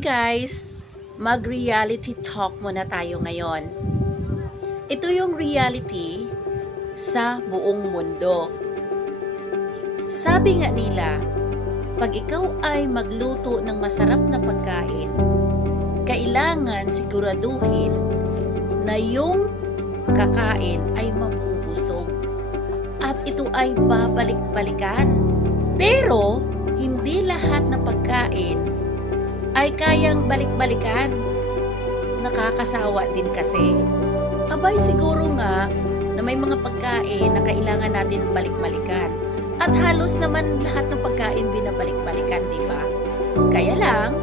guys, mag-reality talk muna tayo ngayon. Ito yung reality sa buong mundo. Sabi nga nila, pag ikaw ay magluto ng masarap na pagkain, kailangan siguraduhin na yung kakain ay mabubusog at ito ay babalik-balikan. Pero, hindi lahat na pagkain ay kayang balik-balikan. Nakakasawa din kasi. Abay siguro nga na may mga pagkain na kailangan natin balik-balikan. At halos naman lahat ng pagkain binabalik-balikan, di ba? Kaya lang,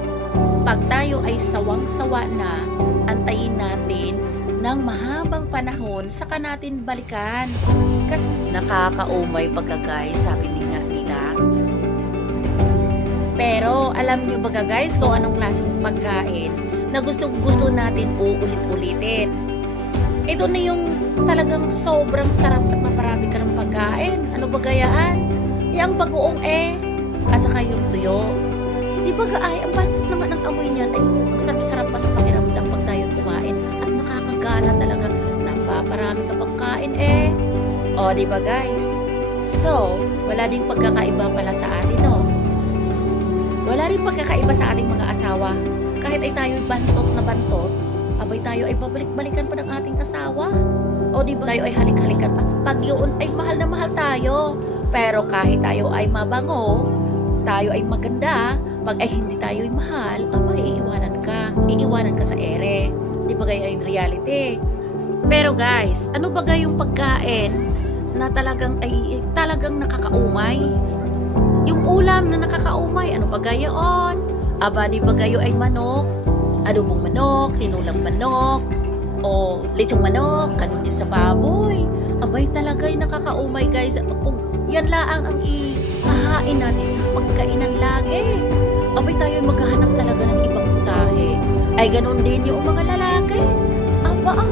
pag tayo ay sawang-sawa na, antayin natin ng mahabang panahon saka natin balikan. Kasi nakakaumay sabi ni nga nila. Pero alam nyo ba guys kung anong klaseng pagkain na gusto gusto natin uulit-ulitin. Ito na yung talagang sobrang sarap at maparami ka ng pagkain. Ano ba gayaan? Yung bagoong eh. At saka yung tuyo. Di ba ay, ang bantot naman ang amoy niyan ay ang sarap-sarap pa sa pakiramdam pag tayo kumain. At nakakagana talaga. Napaparami ka pang kain eh. O, di ba guys? So, wala ding pagkakaiba pala sa atin, no? Wala rin pagkakaiba sa ating mga asawa. Kahit ay tayo bantot na bantot, abay tayo ay babalik-balikan pa ng ating asawa. O di ba tayo ay halik-halikan pa. Pag yun ay mahal na mahal tayo. Pero kahit tayo ay mabango, tayo ay maganda, pag ay hindi tayo ay mahal, abay iiwanan ka. Iiwanan ka sa ere. Di ba gaya yung reality? Pero guys, ano ba yung pagkain na talagang ay talagang nakakaumay? Yung ulam na nakakaumay, ano ba gayon? Aba, di ba gayo ay manok? Adobong manok, tinulang manok, o lechong manok, kanun yun sa baboy. Abay talaga ay nakakaumay guys. Kung yan laang ang ihahain natin sa pagkainan lagi. Abay tayo ay maghahanap talaga ng ibang putahe. Ay ganun din yung mga lalaki. Aba, ah,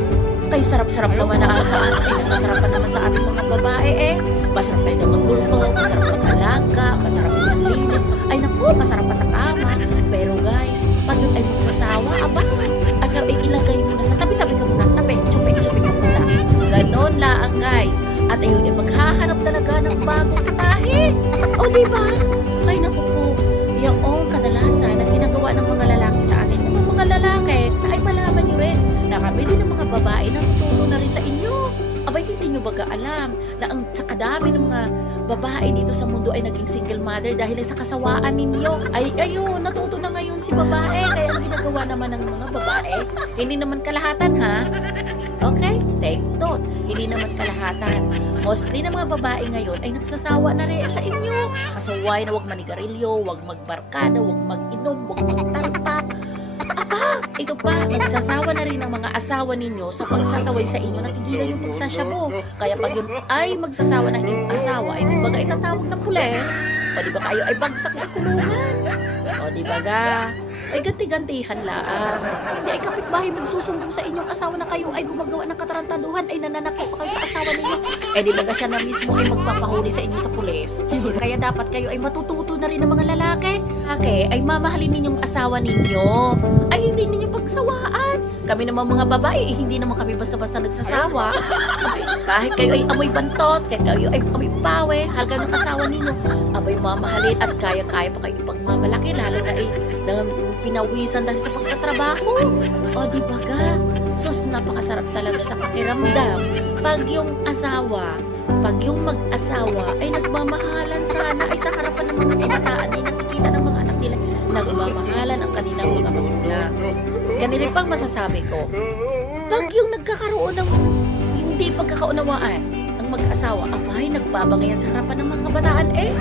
kay sarap-sarap naman na sa atin. Ay nasasarapan naman sa ating mga babae eh. Masarap tayo na magluto, masarap mag-alaga, masarap maglinis. Ay naku, masarap pa sa kama. Pero guys, pag yun ay magsasawa, aba, ay ilagay mo na sa tabi-tabi ka muna, tabi, chupi-chupi ka muna. Ganon laang guys. At ayun ay maghahanap talaga ng bagong putahe. O di ba? Ay naku babae na natututo na rin sa inyo. Abay, hindi nyo baga alam na ang sa kadami ng mga babae dito sa mundo ay naging single mother dahil sa kasawaan ninyo. Ay, ayun, natuto na ngayon si babae. Kaya ang ginagawa naman ng mga babae, hindi naman kalahatan ha. Okay? Take note. Hindi naman kalahatan. Mostly ng mga babae ngayon ay nagsasawa na rin sa inyo. Kasaway na huwag manigarilyo, huwag magbarkada, huwag mag-inom, huwag magtarpak. Ito pa, nagsasawa na rin ang mga asawa ninyo sa pagsasaway sa inyo na tigilan yung pagsasyabo. Kaya pag yun ay magsasawa ng inyong asawa, ay di ba ga itatawag ng pules? O ba kayo ay bagsak na kulungan? O di ba ga? Ay ganti-gantihan laang. Hindi ay kapitbahay magsusumbong sa inyong asawa na kayo ay gumagawa ng katarantaduhan ay nananakit pa kayo sa asawa ninyo. Eh di ba ga siya na mismo ay magpapahuli sa inyo sa pulis? Kaya dapat kayo ay matututo na rin ng mga lalaki. Okay, ay mamahalin ninyong asawa ninyo. Ay hindi ninyo pagsawaan. Kami naman mga babae, eh, hindi naman kami basta-basta nagsasawa. Kahit kayo ay amoy bantot, kahit kayo ay amoy pawis, halga ng asawa ninyo, abay mamahalin at kaya-kaya pa kayo ipagmamalaki, lalo na ay nang pinawisan dahil sa pagtatrabaho. O di ba ga? Sus, napakasarap talaga sa pakiramdam. Pag yung asawa, pag yung mag-asawa ay nagmamahalan sana Masasabi ko. Pag yung nagkakaroon ng hindi pagkakaunawaan, ang mag-asawa, abay, nagbabangayan sa harapan ng mga kabataan, eh,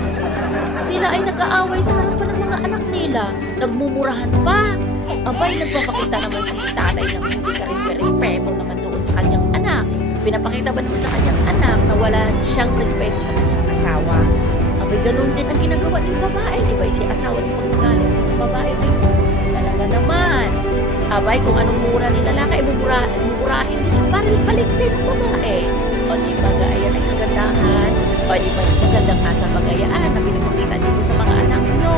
sila ay nag-aaway sa harapan ng mga anak nila. Nagmumurahan pa. Abay, nagpapakita naman si tatay ng hindi ka respeto naman doon sa kanyang anak. Pinapakita ba naman sa kanyang anak na wala siyang respeto sa kanyang asawa? Abay, ganun din ang ginagawa ng babae. Di ba? Si asawa ni pagkagalit sa babae. Ay. Abay, kung anong mura ni lalaki, ibubura, ibuburahin din siya. Parang balik din ng babae. O di ba, ayan ay kagandahan. O di ba, magandang asa bagayaan na pinapakita dito sa mga anak nyo.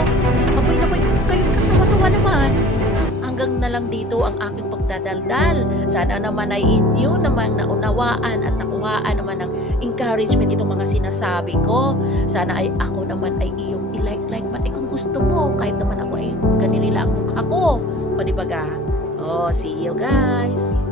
Abay, naku, kayong katawa-tawa naman. Ha? hanggang na lang dito ang aking pagdadaldal. Sana naman ay inyo naman naunawaan at nakuhaan naman ng encouragement itong mga sinasabi ko. Sana ay ako naman ay iyong i-like-like pati kung gusto mo. Kahit naman ako ay ganito lang ang mukha ko. O di ba ga? Oh, see you guys.